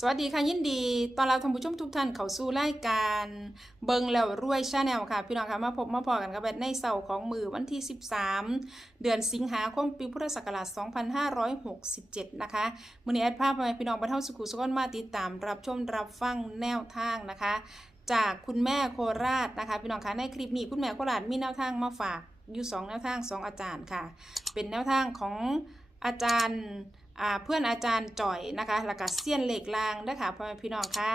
สวัสดีค่ะยินดีตอนเรับท่านผู้ชมทุกท่านเข้าสู่รายการเบิงแล้วรวยชาแนลค่ะ พี่น้องค่ะมาพบมาพอกันกับแบบในเสาร์ของมือวันที่ 13 เดือนสิงหาคมปีพุทธศักราช 2567 นะคะมือนี้แอดภาพมาพี่น้องบรรเทาสุขุสุขนมาติดตาม รับชมรับฟังแนวทางนะคะ จากคุณแม่โคราชนะคะ พี่น้องคะในคลิปนี้คุณแม่โคราชมีแนวทางมาฝากอยู่สองแนวทางสองอาจารย์ค่ะ เป็นแนวทางของอาจารย์ เพื่อนอาจารย์จ่อยนะคะแล้วก็เซียนเหล็กลางนะคะพ่อแม่พี่น้องคะ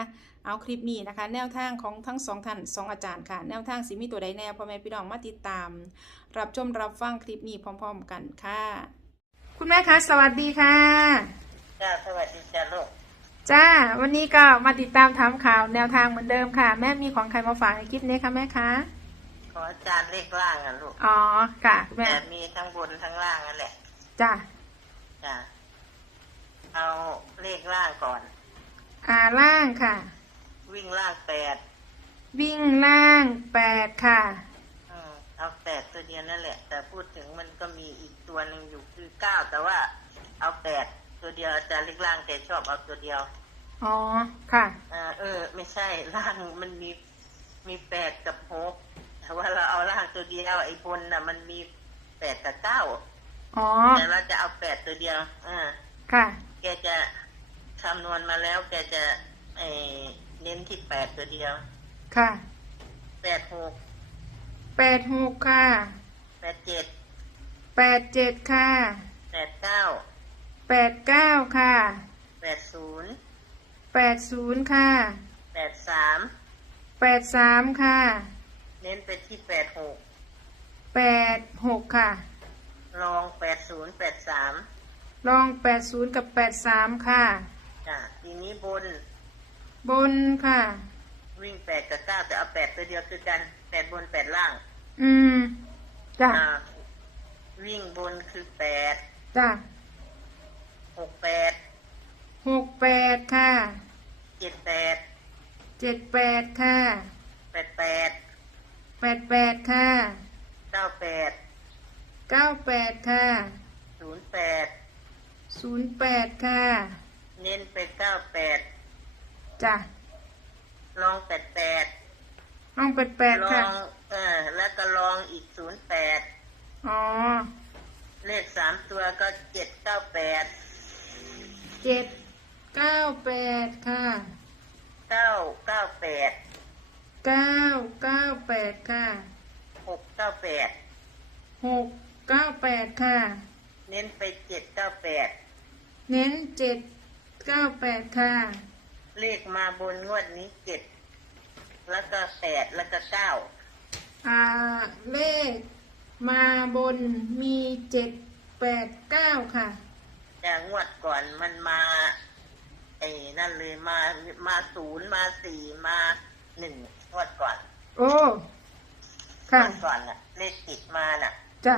เอาคลิปนี้นะคะ แนวทางของทั้งสองท่านสองอาจารย์ค่ะ แนวทางสิมีตัวใดแน่พ่อแม่พี่น้องมาติดตาม รับชมรับฟังคลิปนี้พร้อม ๆ กันค่ะ คุณแม่คะสวัสดีค่ะจ้าสวัสดีจ้าลูกจ้า วันนี้ก็มาติดตามถามข่าวแนวทางเหมือนเดิมค่ะ แม่มีของใครมาฝากในคลิปนี้คะแม่คะขออาจารย์เลขล่างอะลูกอ๋อค่ะคุณแม่แต่มีทั้งบนทั้งล่างนั่นแหละจ้าจ้า เอาเลขล่างก่อน อ่าล่างค่ะ วิ่งล่างแปดวิ่งล่างแปดค่ะ อืมเอาแปดตัวเดียวนั่นแหละ แต่พูดถึงมันก็มีอีกตัวหนึ่งอยู่คือเก้าแต่ว่าเอาแปดตัวเดียวอาจารย์เลขล่างแต่ชอบเอาตัวเดียวอ๋อค่ะ อ่าเออ ไม่ใช่ล่างมันมีมีแปดกับหกแต่ว่าเราเอาล่างตัวเดียวไอ้บนน่ะ มันมีแปดกับเก้าอ๋อแต่เราจะเอาแปดตัวเดียวอ่าค่ะแกจะคำนวณมาแล้ว แกจะไอเน้นที่แปดตัวเดียว ค่ะแปดหกแปดหกค่ะแปดเจ็ดแปดเจ็ดค่ะแปดเก้าแปดเก้าค่ะแปดศูนย์แปดศูนย์ค่ะแปดสามแปดสามค่ะ เน้นไปที่แปดหกแปดหกค่ะ ลองแปดศูนย์แปดสามลองแปดศูนย์กับแปดสามค่ะจ้ะ ทีนี้บน บนค่ะ วิ่งแปดกับเก้าแต่เอาแปดตัวเดียวคือกันแปดบนแปดล่าง อืมจ้ะอ่าวิ่งบนคือแปดจ้ะหกแปดหกแปดค่ะเจ็ดแปดเจ็ดแปดค่ะแปดแปดแปดแปดค่ะเก้าแปดเก้าแปดค่ะศูนย์แปดศูนย์แปดค่ะ เน้นไปเก้าแปดจ้ะลองแปดแปดลองแปดแปดลอค่ะ งเออแล้วก็ลองอีกศูนย์แปดอ๋อเลขสามตัวก็เจ็ดเก้าแปดเจ็ดเก้าแปดค่ะเก้าเก้าแปดเก้าเก้าแปดค่ะหกเก้าแปดหกเก้าแปดค่ะ เน้นไปเจ็ดเก้าแปดเน้นเจ็ด เก้าแปดค่ะ เลขมาบนงวดนี้เจ็ดแล้วก็แปดแล้วก็เก้าอ่าเลขมาบนมีเจ็ดแปดเก้าค่ะ แต่งวดก่อนมันมาไอ้นั่นเลยมามาศูนย์มาสี่มาหนึ่งงวดก่อนโอ้งค่ะวดก่อนน่ะ เลขติดมาน่ะจ้ะ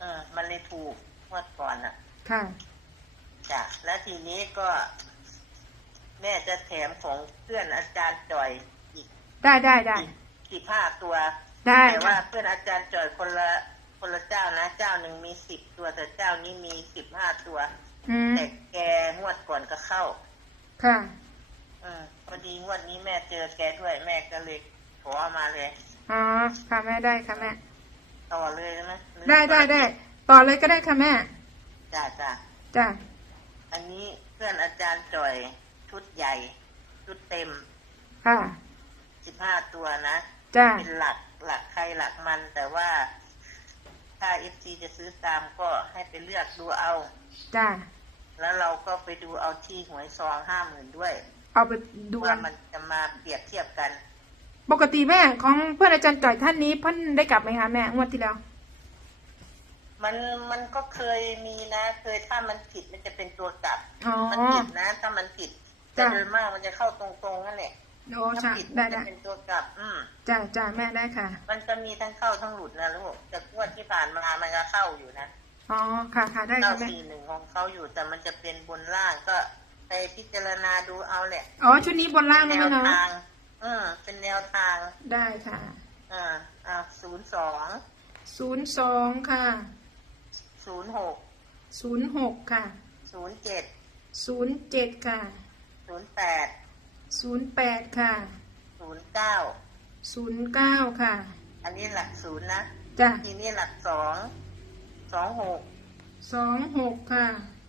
เออมันเลยถูกงวดก่อนน่ะค่ะ จ้ะแล้วทีนี้ก็ แม่จะแถมของเพื่อนอาจารย์จ่อยอีกได้ได้ได้สิบห้าตัวได้แต่ว่าค่ะเพื่อนอาจารย์จ่อยคนละคนละเจ้านะ เจ้าหนึ่งมีสิบตัวแต่เจ้านี้มีสิบห้าตัวอืมแต่แกงวดก่อนก็เข้า ค่ะอมพอดีงวดนี้แม่เจอแกด้วยแม่ก็เลยขอเอามาเลยอ๋อค่ะแม่ได้ค่ะแม่ต่อเลยนะหรือได้ได้ได้ต่อเลยก็ได้ค่ะแม่จ้ะจ้ะจ้ะ อันนี้เพื่อนอาจารย์จ่อยชุดใหญ่ ชุดเต็มค่ะสิบห้าตัวนะจ้ะเป็นหลักหลักใครหลักมันแต่ว่าถ้าเอฟซีจะซื้อตามก็ให้ไปเลือกดูเอาจ้ะแล้วเราก็ไปดูเอาที่หวยซองห้าหมื่นด้วย เอาไปดูกัว่านมันจะมาเปรียบเทียบกัน ปกติแม่ของเพื่อนอาจารย์จ่อยท่านนี้เพิ่นได้กลับไหมคะแม่งวดที่แล้ว มันมันก็เคยมีนะ เคยถ้ามันผิดมันจะเป็นตัวกลับอ๋อมันผิดนะ ถ้ามันผิดแต่จ้ะโดยมากมันจะเข้าตรงๆนั่นแหละโอ้ถ้าใช่ผิดมัได้นจะได้เป็นตัวกลับ อืมจ้ะจ้ะแม่ได้ค่ะ มันจะมีทั้งเข้าทั้งหลุดนะลูกแต่งวดที่ผ่านมามันก็เข้าอยู่นะอ๋อค่ะค่ะได้เก้าค่ะแม่สี่หนึ่งของเขาอยู่แต่มันจะเป็นบนล่างก็ไปพิจารณาดูเอาแหละอ๋อชุดนี้บนล่างแนได้ไหมวเนาะทางอืมเป็นแนวทางได้ค่ะ อ่าอ่าศูนย์สองศูนย์สองค่ะ ศูนย์หกศูนย์หกค่ะศูนย์เจ็ดศูนย์เจ็ดค่ะศูนย์แปดศูนย์แปดค่ะศูนย์เก้าศูนย์เก้าค่ะ อันนี้หลักศูนย์นะจ้ะทีนี้หลักสองสองหกสองหกค่ะ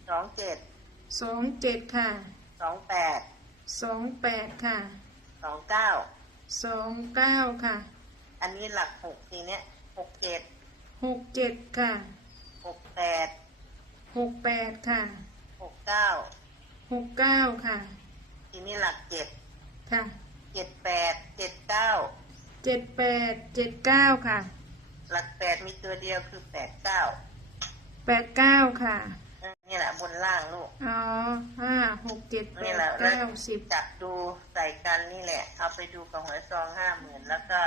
สองเจ็ดสองเจ็ดค่ะสองแปดสองแปดค่ะสองเก้าสองเก้าค่ะ อันนี้หลักหกทีเนี้ยหกเจ็ดหกเจ็ดค่ะ หกแปดหกแปดค่ะหกเก้าหกเก้าค่ะ ทีนี้หลักเจ็ดค่ะเจ็ดแปดเจ็ดเก้าเจ็ดแปดเจ็ดเก้าค่ะ หลักแปดมีตัวเดียวคือแปดเก้าแปดเก้าค่ะ นี่แหละบนล่างลูก อ๋อห้าหกเจ็ดแปนี่ดแหละแล้วเก้าสิบจับดูใส่กันนี่แหละ เอาไปดูกับหวยซองห้าหมื่นแล้วก็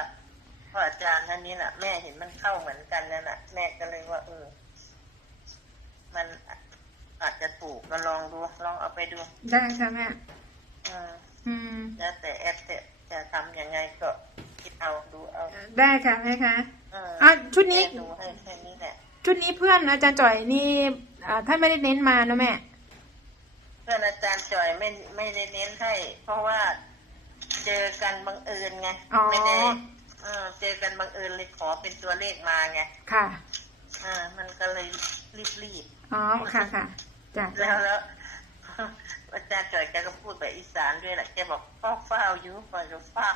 พ่ออาจารย์ท่านนี้น่ะแม่เห็นมันเข้าเหมือนกันนั่นน่ะแม่ก็เลยว่าเออ มันอาจจะถูกก็ลองดู ลองเอาไปดู ได้ค่ะแม่อืมอืมแล้วแต่แอปจะจะทำยังไงก็คิดเอาดูเอา ได้ค่ะแม่คะอืมอะชุดนี้แม่ดูให้แค่นี้แหละชุดนี้เพื่อนอาจารย์จ่อยนี่อ่าท่านไม่ได้เน้นมานะแม่ เพื่อนอาจารย์จอยไม่ไม่ได้เน้นให้ เพราะว่าเจอกันบังเอิญไงอ๋อไม่ได้เออเจอกันบังเอิญเลยขอเป็นตัวเลขมาไง ค่ะอ่ามันก็เลยรีบรีบ อ๋อค่ะค่ะจ้ะๆแล้วแล้วอาจารย์จอยแกก็พูดแบบอีสานด้วยแหละแกบอกเฝ้าเฝ้าอยู่คอยจะเฝ้า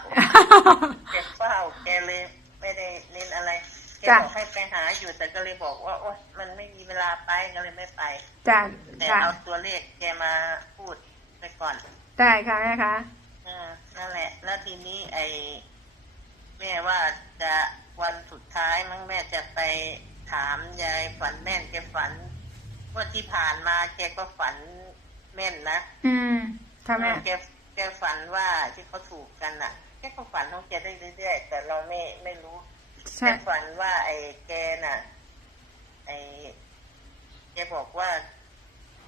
แกเฝ้าแกเลยไม่ได้เน้นอะไรแกจ้ะบอกให้ไปหาอยู่แต่ก็เลยบอกว่าโอ๊ยมันไม่มีเวลาไปก็เลยไม่ไปจ้ะแต่จ้ะเอาตัวเลขแกมาพูดไปก่อนได้ค่ะแม่คะอ่านั่นแหละ แล้วทีนี้ไอ้แม่ว่าจะวันสุดท้ายมั้งแม่จะไปถามยายฝันแม่นแกฝัน ว่าที่ผ่านมาแกก็ฝันแม่นนะอืมค่ะแม่แกแกฝันว่าที่เขาถูกกันน่ะแกก็ฝันของแกได้เรื่อยๆแต่เราไม่ไม่รู้ใช่แกฝันว่า ไอ้แกน่ะ ไอ้แกบอกว่า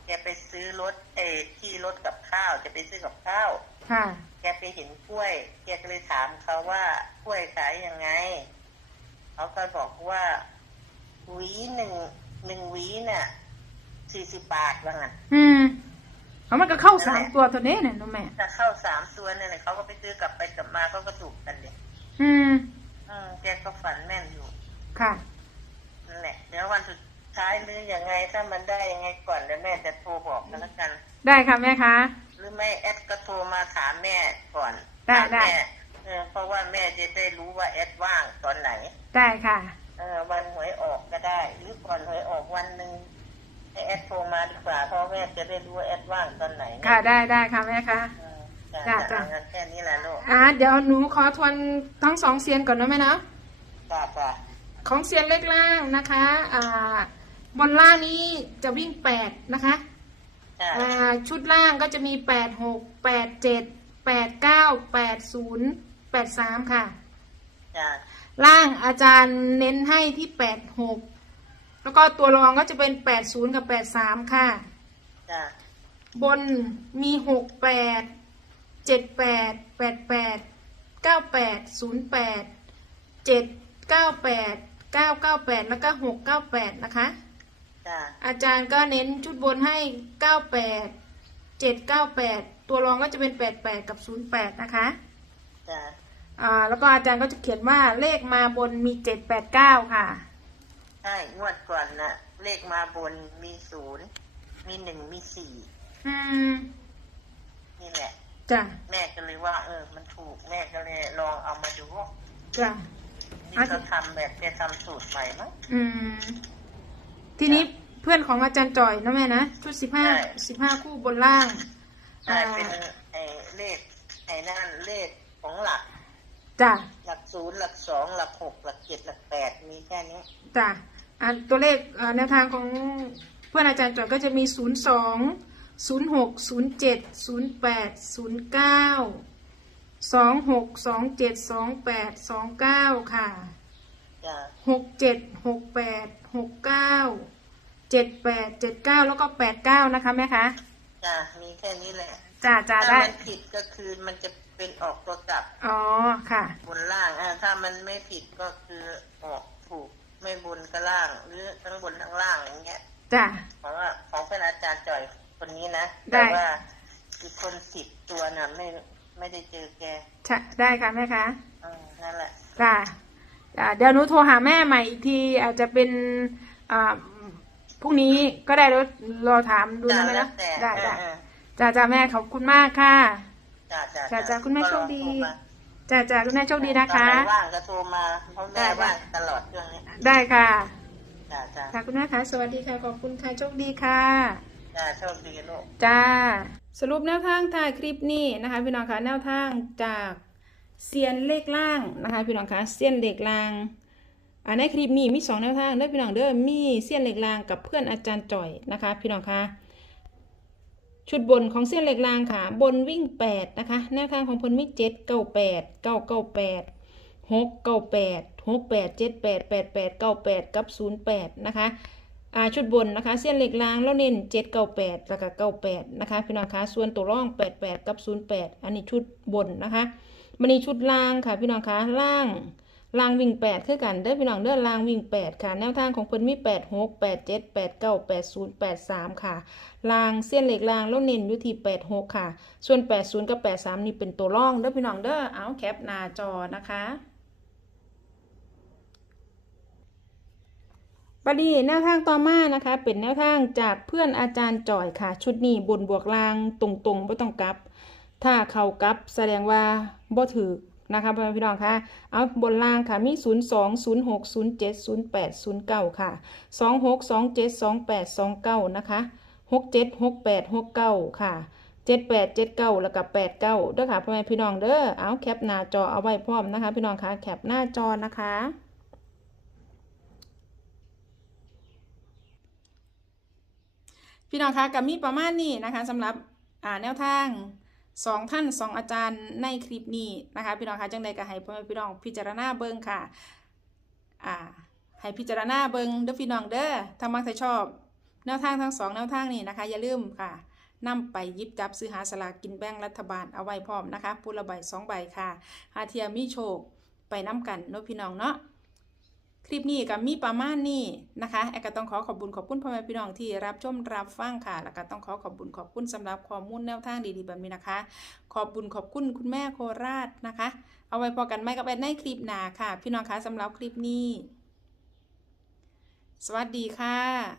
แกไปซื้อรถไอ้ที่รถกับข้าวจะไปซื้อกับข้าวค่ะแกไปเห็นกล้วย แกก็เลยถามเขาว่ากล้วยขายยังไงเขาก็บอกว่าหวีหนึ่งหนึ่งหวีเนี่ย สี่สิบบาทว่างั้นอืมเอามันก็เข้าสามตัวตัวนี้เนี่ยน้องแม่ถ้าเข้าสามตัวเนี่ยเขาก็ไปซื้อกลับไปกลับมาเขาก็ถูกกันเลยอืมอืมแกก็ฝันแม่นอยู่ ค่ะนั่นแหละเดี๋ยววันสุดท้ายหรือยังไงถ้ามันได้ยังไงก่อนเดี๋ยวแม่จะโทรบอกกันแล้วกัน ได้ค่ะแม่คะ หรือไม่แอดก็โทรมาถามแม่ก่อนได้ถามได้ แม่เออเพราะว่าแม่จะได้รู้ว่าแอดว่างตอนไหน ได้ค่ะ เออวันหวยออกก็ได้ หรือก่อนหวยออกวันหนึ่งให้ แอดโทรมาดีกว่าเพราะแม่จะได้รู้ว่าแอดว่างตอนไหนนค่ะได้ได้ค่ะแม่คะเออจ้ะจ้ะจ้ะจ้ะเอางั้นแค่นี้แหละลูกอ่าเดี๋ยวหนูขอทวนทั้งสองเซียนก่อนนะแม่นะจ้าจ้าของเซียนเล็กล่างนะคะอ่าบนล่างนี้จะวิ่งแปดนะคะจ้าอ่าชุดล่างก็จะมีแปดหกแปดเจ็ดแปดเก้าแปดศูนย์แปดสามค่ะจ้าล่างอาจารย์เน้นให้ที่แปดหก แล้วก็ตัวรองก็จะเป็นแปดศูนย์กับแปดสามค่ะ จ้าบนมีหกแปดเจ็ดแปดแปดแปดเก้าแปดศูนย์แปดเจ็ดเก้าแปดเก้าเก้าแปดแล้วก็หกเก้าแปดนะคะ จ้าอาจารย์ก็เน้นชุดบนให้เก้าแปดเจ็ดเก้าแปดตัวรองก็จะเป็นแปดแปดกับศูนย์แปดนะคะ จ้าอ่าแล้วก็อาจารย์ก็จะเขียนว่าเลขมาบนมีเจ็ดแปดเก้าค่ะ ใช่งวดก่อนน่ะเลขมาบนมีศูนย์มีหนึ่งมีสี่อืมนี่แหละ จ้ะ แม่ก็เลยว่า เออ มันถูกแม่ก็เลยลองเอามาดูจ้ะ นี่เขาทำแบบแกทำสูตรใหม่มั้ง อืม ทีนี้เพื่อนของอาจารย์จ่อยนะแม่นะ ชุดสิบห้าใช่ สิบห้าคู่บนล่าง ใช่เป็นไอ้เลขไอ้นั่นเลขของหลัก จ้ะหลักศูนย์หลักสองหลักหกหลักเจ็ดหลักแปดมีแค่นี้จ้ะอ่าตัวเลขอ่าแนวทางของเพื่อนอาจารย์จ่อยก็จะมีศูนย์สองศูนย์หกศูนย์เจ็ดศูนย์แปดศูนย์เก้าสองหกสองเจ็ดสองแปดสองเก้าค่ะจ้าหกเจ็ดหกแปดหกเก้าเจ็ดแปดเจ็ดเก้าแล้วก็แปดเก้านะคะแม่คะจ้ามีแค่นี้แหละจ้าจ้าถ้าได้ มันผิดก็คือมันจะ เป็นออกตัวกลับอ๋อค่ะ บนล่างอ่าถ้ามันไม่ผิดก็คือออกถูกไม่บนก็ล่างหรือทั้งบนทั้งล่างอย่างเงี้ยจ้าของว่าของเพื่อนอาจารย์จ่อยคนนี้นะได้แต่ว่าอีกคนสิบน่ะไม่ไม่ได้เจอแกใช่ได้ค่ะแม่คะเออนั่นแหละจ้าจ้าเดี๋ยวหนูโทรหาแม่ใหม่อีกทีอาจจะเป็นอ่าพรุ่งนี้ก็ได้แล้วรอถามดูจ้านะแม่แล้นะวแต่ได้เอได้อเออจ้าจ้าแม่ขอบคุณมากค่ะ จ้าจ้าจ้าจ้าคุณแม่โชคดีก็ลองโทรมาจ้าจ้าคุณแม่โชคดีนะคะตอนไหว่างก็โทรมาเพราะแม่ว่างตลอดช่วงนี้ได้ค่ะจ้าจ้าค่ะคุณแม่คะสวัสดีค่ะขอบคุณค่ะโชคดีค่ะจ้าโชคดีลูกจ้าสรุปแนวทางถ่ายคลิปนี้นะคะพี่น้องคะแนวทางจากเซียนเลขล่างนะคะพี่น้องคะเซียนเลขล่างอ่าในคลิปนี้มีสองแนวทางเด้อพี่น้องเด้อมีเซียนเลขล่างกับเพื่อนอาจารย์จ่อยนะคะ พี่น้องคะ ชุดบนของเซียนเหลขล่างค่ะ บนวิ่งแปดนะคะ แนวทางของพนมีเจ็ดเก้าแปดเก้าเก้าแปดหกเก้าแปดหกแปดเจ็ดแปดแปดแปดเก้าแปดกับศูนย์แปดนะคะอาชุดบนนะคะ เส้นเหล็กรางแล้วเน้นเจ็ดเก้าแปดแล้วก็เก้าแปดนะคะพี่น้องคะส่วนตัวร่องแปดแปดกับศูนย์แปดอันนี้ชุดบนนะคะมันนี้ชุดล่างค่ะพี่น้องคะล่าง ล่างวิ่งแปดคือกันเด้อพี่น้องเด้อล่างวิ่งแปดค่ะ แนวทางของเพิ่นมีแปดหกแปดเจ็ดแปดเก้าแปดศูนย์แปดสามค่ะล่างเส้นเหล็กรางแล้วเน้นอยู่ที่แปดหกค่ะ ส่วนแปดศูนย์กับแปดสามนี่เป็นตัวร่องเด้อพี่น้องเด้อเอาแคปหน้าจอนะคะบัดนี้แนวทางต่อมานะคะ เป็นแนวทางจากเพื่อนอาจารย์จ่อยค่ะ ชุดนี้บนบวกลางตรงๆไม่ต้องกลับ ถ้าเขากลับแสดงว่าบ่ถือ นะคะพ่อแม่พี่น้องคะเอาบนล่างค่ะมี 0 2 0 6 0 7 0 8 0 9 ค่ะ 2 6 2 7 2 8 2 9 นะคะ 6 7 6 8 6 9 ค่ะ 7 8 7 9 แล้วก็8 9เด้อค่ะพ่อแม่พี่น้องเด้อเอาแคปหน้าจอเอาไว้พร้อมนะคะ พี่น้องคะแคปหน้าจอนะคะพี่น้องคะกับมีประมาณนี้นะคะสำหรับแนวทาง สองท่านสองอาจารย์ในคลิปนี้นะคะพี่น้องคะจังใดก็ให้พ่อแม่พี่น้องพิจารณาเบิ่งค่ะอ่าให้พิจารณาเบิ่งเด้อพี่น้องเด้อถ้ามักถ้าชอบ แนวทางทั้งสองแนวทางนี้นะคะ อย่าลืมค่ะนำไปยิบจับซื้อหาสลากกินแบ่งรัฐบาลเอาไว้พร้อมนะคะผู้ละใบสองใบค่ะหาเทียมีโชคไปน้ำกันเนาะพี่น้องเนาะ คลิปนี้ก็มีประมาณนี้นะคะแอร์ก็ต้องขอขอบคุณขอบคุณพ่อแม่พี่น้องที่รับชมรับฟังค่ะ แล้วก็ต้องขอขอบคุณขอบคุณสำหรับข้อมูลแนวทางดีๆแบบนี้นะคะ ขอบคุณขอบคุณคุณแม่โคราชนะคะ เอาไว้พอกันไม่กับแอดในคลิปหน้าค่ะ พี่น้องคะสำหรับคลิปนี้ สวัสดีค่ะ